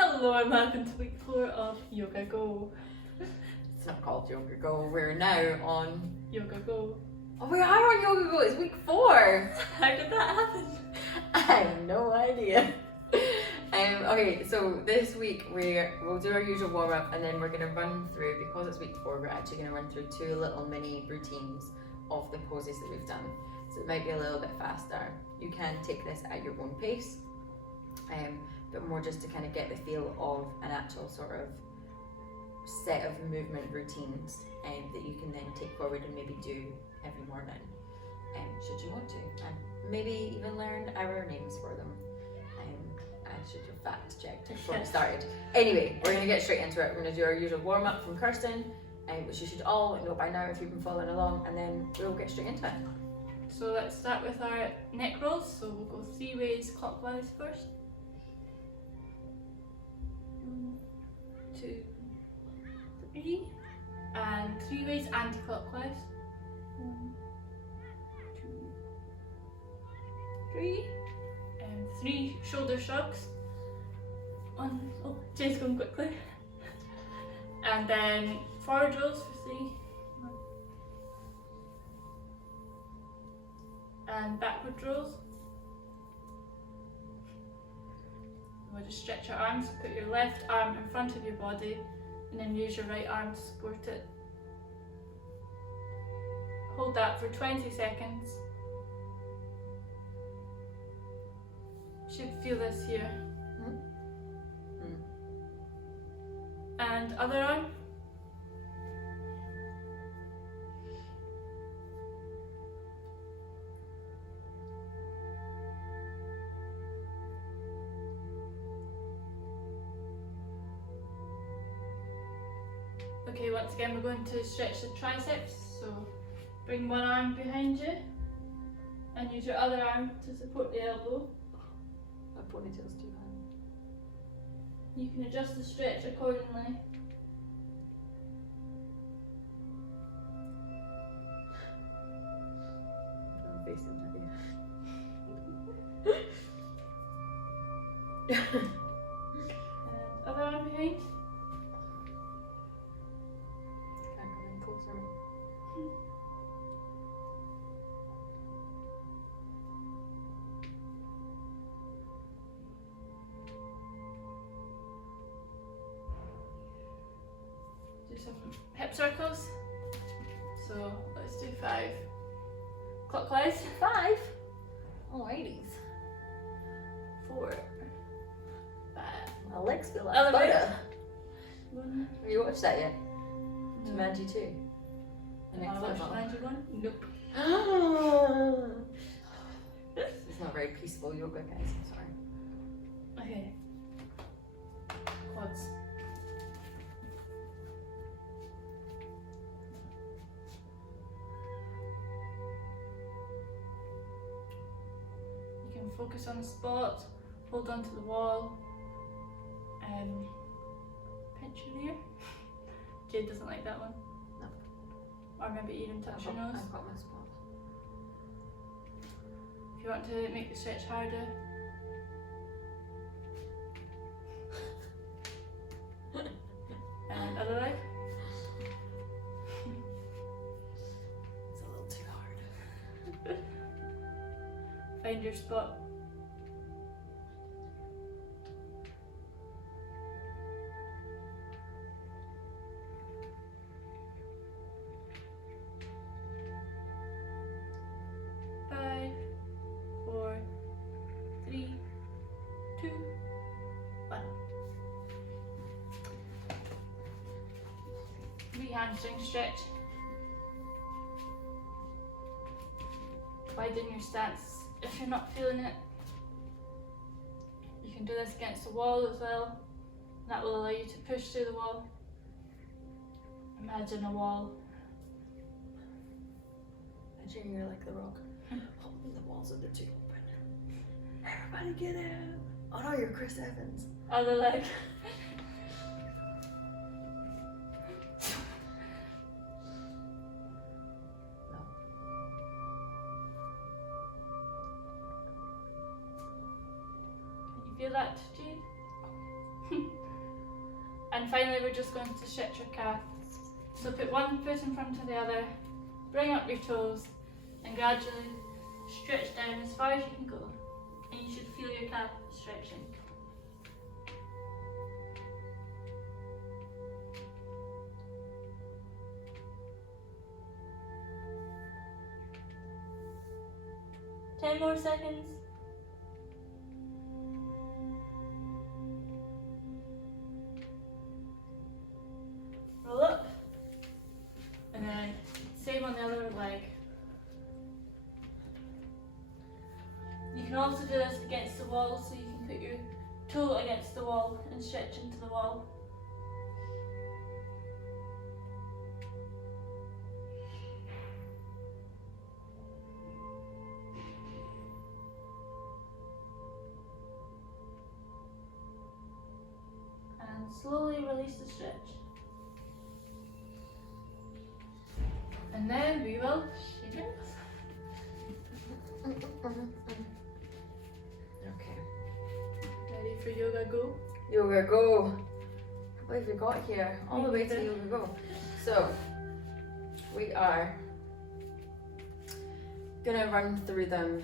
Hello and welcome to week 4 of Yoga Go. It's not called Yoga Go. We're now on Yoga Go. Oh, we are on Yoga Go. It's week 4. How did that happen? I have no idea. Okay, so this week we'll do our usual warm up and then we're going to run through, because it's week 4, we're actually going to run through 2 little mini routines of the poses that we've done. So it might be a little bit faster. You can take this at your own pace, but more just to kind of get the feel of an actual sort of set of movement routines that you can then take forward and maybe do every morning, should you want to, and maybe even learn our names for them. I should have fact checked before we started. Anyway, we're going to get straight into it. We're going to do our usual warm up from Kirsten, which you should all know by now if you've been following along, and then we'll get straight into it. So let's start with our neck rolls. So we'll go 3 ways clockwise first. 1, 2, 3, and 3 ways anti-clockwise. 1, 2, 3, and 3 shoulder shrugs. Oh, Jay's going quickly. And then forward rolls for 3. 1. And backward rolls. We'll just stretch your arms, put your left arm in front of your body and then use your right arm to support it. Hold that for 20 seconds. Should feel this here. And other arm. Okay, once again we're going to stretch the triceps, so bring one arm behind you and use your other arm to support the elbow. My ponytail's too high. You can adjust the stretch accordingly. I'm facing heavy. And other arm behind. Can't come in closer. Do some hip circles. So let's do 5. Clockwise. 5? Alrighties. 4, 5. My legs feel like Other way. butter. 1. Have you watched that yet? Jumanji 2. The Have I next watched level. Jumanji 1? Nope. It's not very peaceful yoga, guys. I'm sorry. Okay. Quads. You can focus on the spot, hold on to the wall, and pinch your ear. Jade doesn't like that one. No. Or maybe even touch your nose. I've got my spot. If you want to make the stretch harder. And other leg. It's a little too hard. Find your spot. Five, 4, 3, 2, 1. Hamstring stretch. Widen your stance if you're not feeling it. You can do this against the wall as well. That will allow you to push through the wall. Imagine a wall. Imagine you're like the Rock. Holding the walls of the tube open. Everybody get in. Oh no, you're Chris Evans. Other leg. Feel that, Jade? And finally we're just going to stretch your calf. So put one foot in front of the other, bring up your toes and gradually stretch down as far as you can go. And you should feel your calf stretching. Ten more seconds. Roll up. And then same on the other leg. You can also do this against the wall, so you can put your toe against the wall and stretch into the wall. And slowly release the stretch. And then we will shake it. Okay. Ready for yoga go? Yoga go. What have we got here? All the way to yoga go. So we are gonna run through them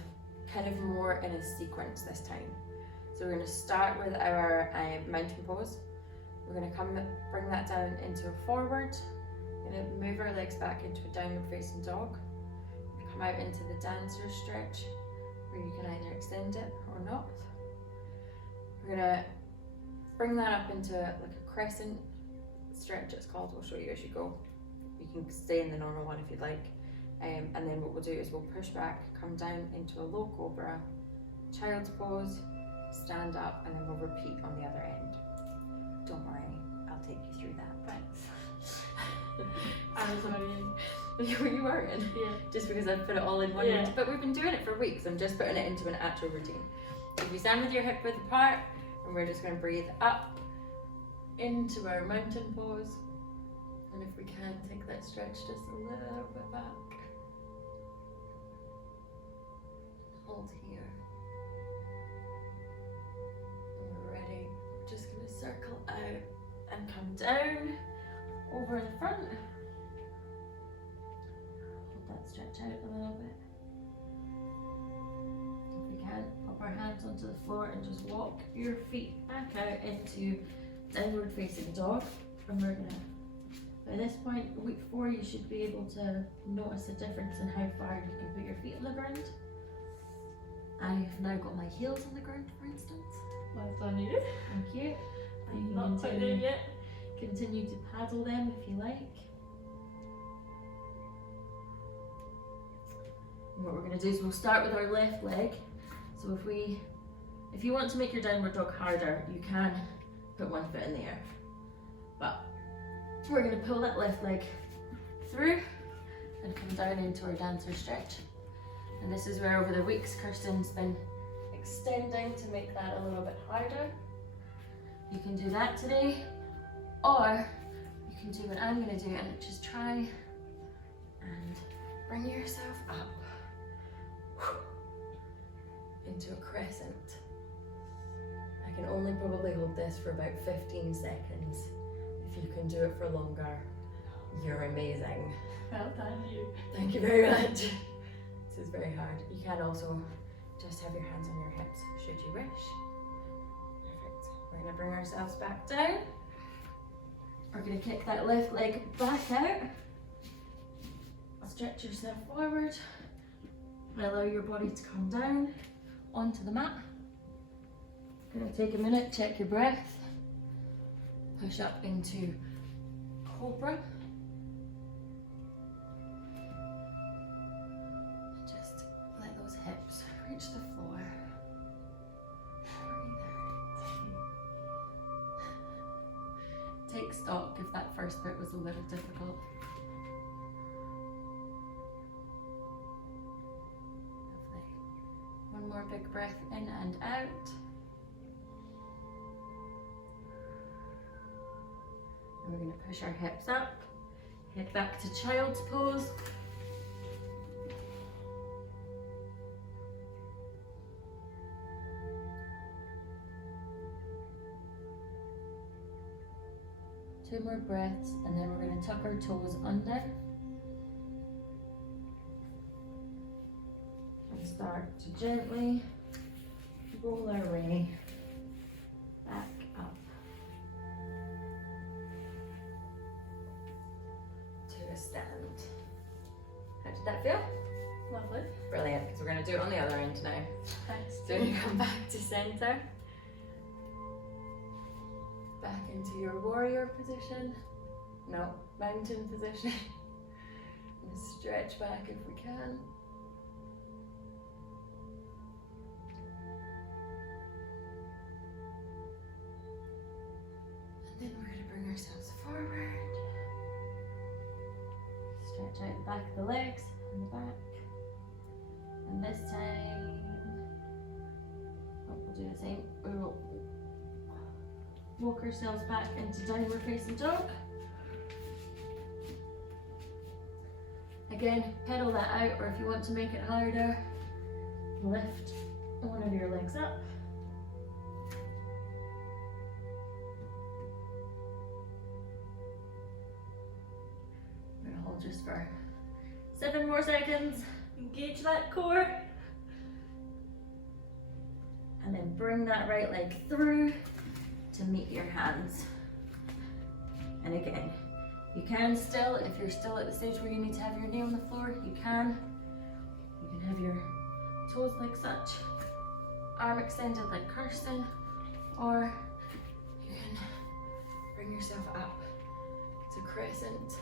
kind of more in a sequence this time. So we're gonna start with our mountain pose. We're gonna bring that down into a forward. We're gonna move our legs back into a downward facing dog. Come out into the dancer stretch, where you can either extend it or not. We're gonna bring that up into like a crescent stretch, it's called. We'll show you as you go. You can stay in the normal one if you'd like. And then what we'll do is we'll push back, come down into a low cobra, child's pose, stand up, and then we'll repeat on the other end. Don't worry, I'll take you through that. Thanks. I was already in. You were in? Yeah. Just because I've put it all in one Yeah. routine. But we've been doing it for weeks. I'm just putting it into an actual routine. If you stand with your hip width apart, and we're just going to breathe up into our mountain pose. And if we can, take that stretch just a little bit back. Hold here. And we're ready. We're just going to circle out and come down over in the front. Hold that stretch out a little bit. If we can, pop our hands onto the floor and just walk your feet back out into downward facing dog. And we're gonna, by this point, week 4, you should be able to notice a difference in how far you can put your feet on the ground. I've now got my heels on the ground, for instance. Well done, you. Thank you. I'm You not can quite there yet. continue to paddle them if you like. And what we're going to do is we'll start with our left leg. So if you want to make your downward dog harder, you can put one foot in the air. But we're going to pull that left leg through and come down into our dancer stretch. And this is where over the weeks Kirsten's been extending to make that a little bit harder. You can do that today, or you can do what I'm going to do, and just try and bring yourself up into a crescent. I can only probably hold this for about 15 seconds. If you can do it for longer, you're amazing. Well done, you. Thank you very much. This is very hard. You can also just have your hands on your hips, should you wish. Perfect. We're going to bring ourselves back down. We're going to kick that left leg back out. Stretch yourself forward. Allow your body to come down onto the mat. Going to take a minute, check your breath. Push up into cobra. Just let those hips reach the floor. Breathe out. Take stock if that first bit was a little difficult. Lovely. One more big breath in and out. And we're going to push our hips up, head back to child's pose. 2 more breaths, and then we're going to tuck our toes under and start to gently roll our way back up to a stand. How did that feel? Lovely. Brilliant, because we're going to do it on the other end now. Thanks. So you come back to center, back into your warrior position, no, mountain position, and stretch back if we can. And then we're going to bring ourselves forward, stretch out the back of the legs and the back. And this time, we'll do the same. We will walk ourselves back into downward facing dog. Again, pedal that out, or if you want to make it harder, lift one of your legs up. We're gonna hold just for 7 more seconds. Engage that core. And then bring that right leg through to meet your hands. And again, you can still, if you're still at the stage where you need to have your knee on the floor, you can. You can have your toes like such, arm extended like Kirsten, or you can bring yourself up to crescent.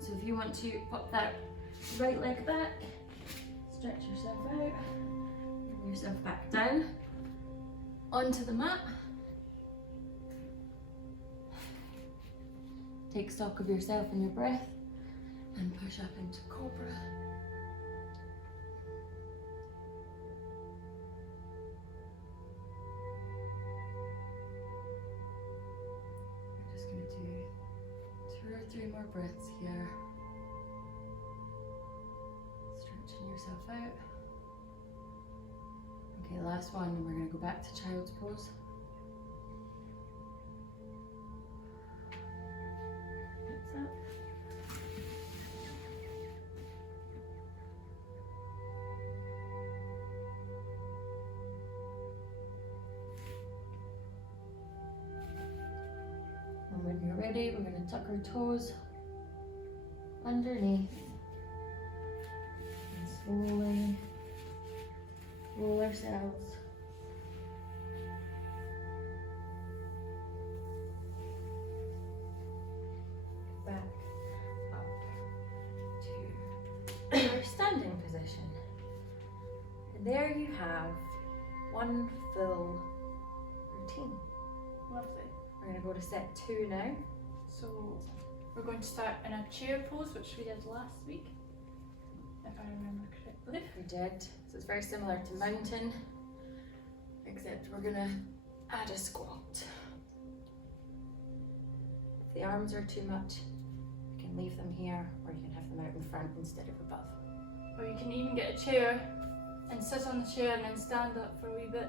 So if you want to pop that right leg back, stretch yourself out, bring yourself back down onto the mat. Take stock of yourself and your breath and push up into cobra. We're just going to do 2 or 3 more breaths here. Stretching yourself out. Okay, last one, and we're going to go back to child's pose. Hips up. And when you're ready, we're going to tuck our toes underneath and slowly roll ourselves back up to our standing position. And there you have 1 full routine. Lovely. We're going to go to set 2 now. So we're going to start in a chair pose, which we did last week, if I remember correctly. We did. So it's very similar to mountain, except we're going to add a squat. If the arms are too much, you can leave them here, or you can have them out in front instead of above. Or you can even get a chair and sit on the chair and then stand up for a wee bit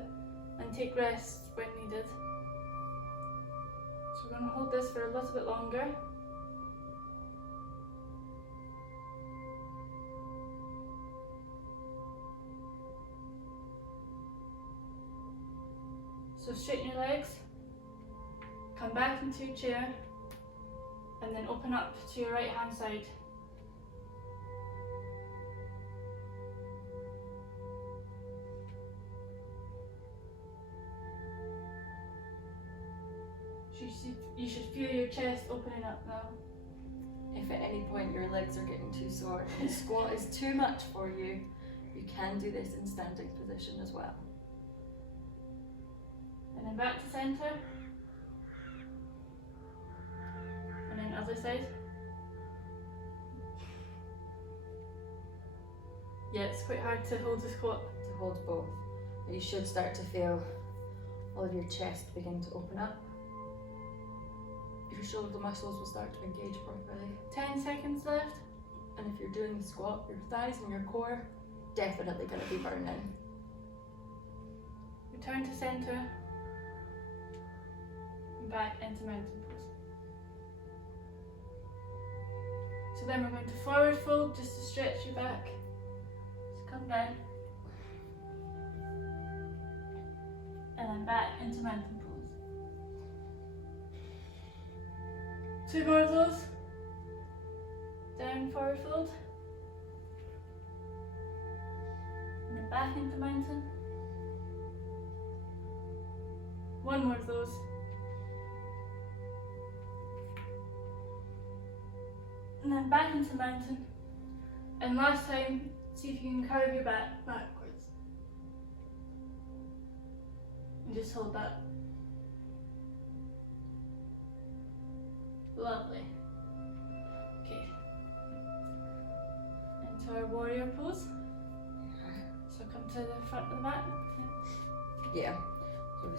and take rest when needed. So we're going to hold this for a little bit longer. So straighten your legs, come back into your chair, and then open up to your right hand side. You should feel your chest opening up now. If at any point your legs are getting too sore and the squat is too much for you, you can do this in standing position as well. And then back to centre. And then other side. Yeah, it's quite hard to hold a squat. To hold both. you should start to feel all of your chest begin to open up. Your shoulder muscles will start to engage properly. 10 seconds left. And if you're doing the squat, your thighs and your core definitely going to be burning. Return to center. And back into mountain pose. So then we're going to forward fold just to stretch your back. So come down. And then back into mountain pose. 2 more of those. Down, forward fold. And then back into mountain. 1 more of those. And then back into mountain. And last time, see if you can curve your back backwards. And just hold that. Lovely. Okay. Into our warrior pose. So come to the front of the mat. Yeah. So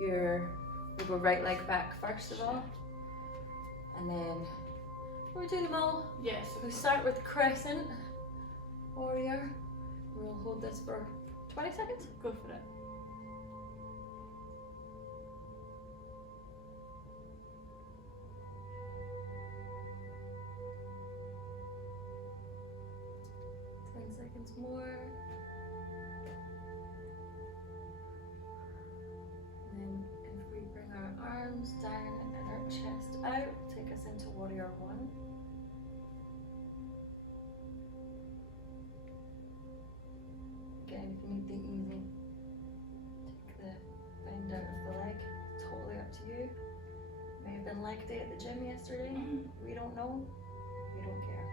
we'll go right leg back first of all. And then we'll do them all. Yes. So we start with crescent warrior. We'll hold this for 20 seconds. Go for it. Seconds more. And then if we bring our arms down and our chest out, take us into warrior 1. Again, if you need the easy, take the bend out of the leg. Totally up to you. May have been leg day at the gym yesterday. We don't know. We don't care.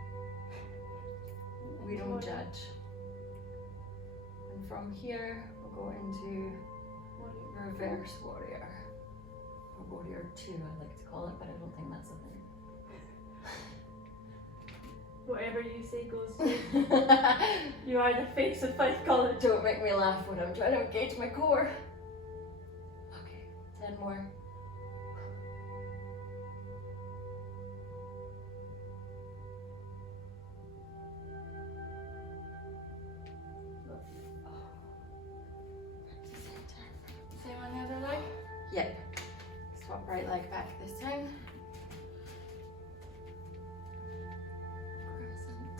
We don't judge. And from here, we'll go into reverse warrior. Or warrior 2, I like to call it, but I don't think that's a thing. Whatever you say goes. You are the face of Fight College. Don't make me laugh when I'm trying to engage my core. Okay, 10 more. Same on the other leg. Yep. Swap right leg back this time. Crescent.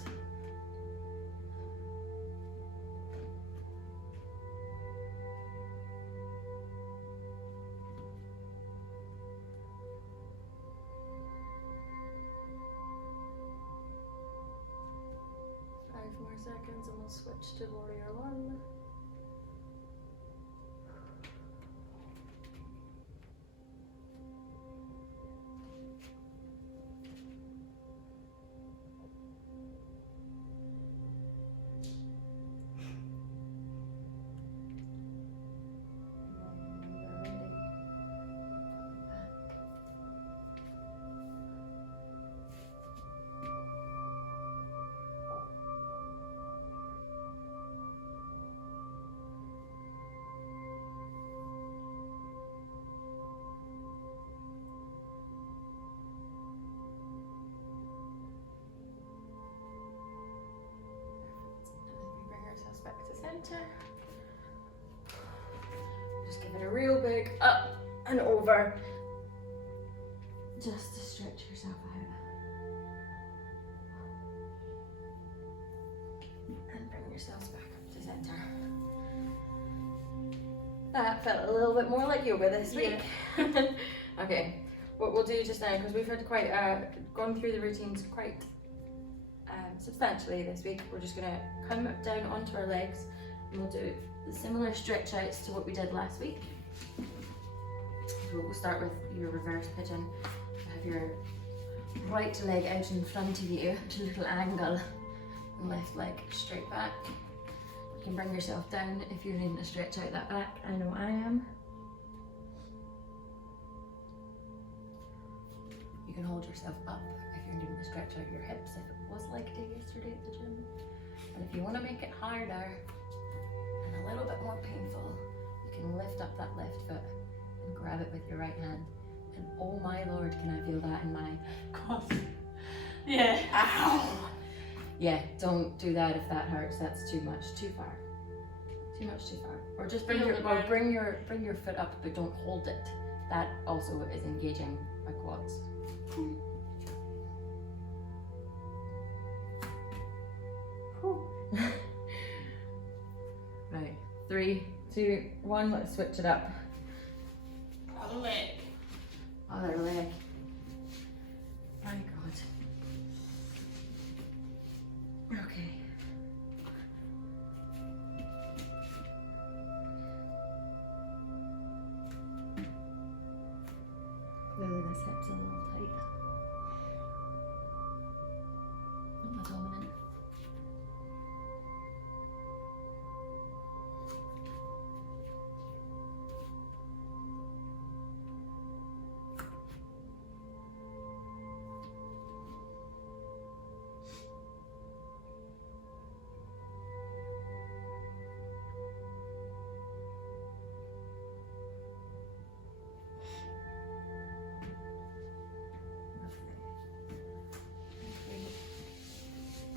Five more seconds and we'll switch to warrior 1. Back to center. Just give it a real big up and over. Just to stretch yourself out. And bring yourselves back up to center. That felt a little bit more like yoga this week. Yeah. Okay, what we'll do just now, because we've had quite gone through the routines quite substantially this week, we're just going to come down onto our legs and we'll do similar stretch outs to what we did last week. So we'll start with your reverse pigeon. Have your right leg out in front of you at a little angle and left leg straight back. You can bring yourself down if you're needing to stretch out that back. I know I am. You can hold yourself up if you're needing to stretch out your hips, if it was like day yesterday at the gym. And if you want to make it harder and a little bit more painful, you can lift up that left foot and grab it with your right hand. And oh my lord, can I feel that in my God. Yeah. ow! Yeah, don't do that if that hurts. That's too much, too far. Too much, too far. Or just bring Feel your the or burn. bring your foot up, but don't hold it. That also is engaging my quads. Right, 3, 2, 1. Let's switch it up. Other leg. Other leg. My God. Okay. Clearly this hip's a little tight. Not my dominant.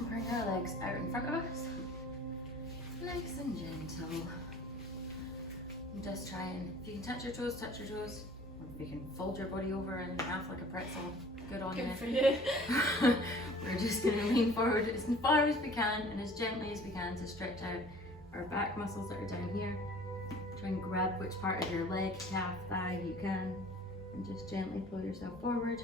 Bring our legs out in front of us. Nice and gentle. And just try and, if you can touch your toes, touch your toes. Or if you can fold your body over in half like a pretzel, good on Good you. for you. We're just going to lean forward as far as we can and as gently as we can to stretch out our back muscles that are down here. Try and grab which part of your leg, calf, thigh you can, and just gently pull yourself forward.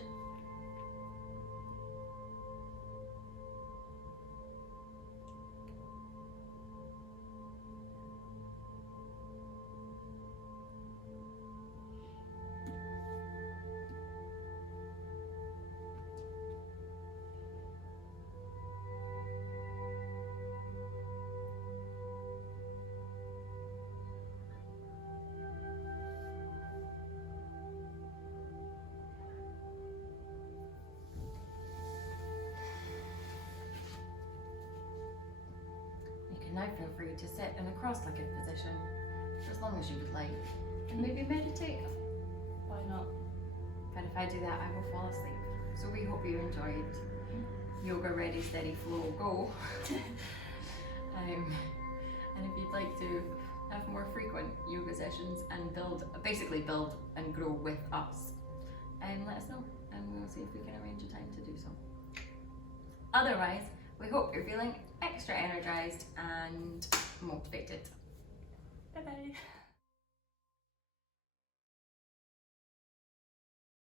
Now feel free to sit in a cross-legged position for as long as you would like, and maybe meditate. Why not? But if I do that, I will fall asleep. So we hope you enjoyed Yoga Ready Steady Flow Go. And if you'd like to have more frequent yoga sessions and basically build and grow with us, let us know, and we'll see if we can arrange a time to do so. Otherwise, we hope you're feeling extra energized and motivated.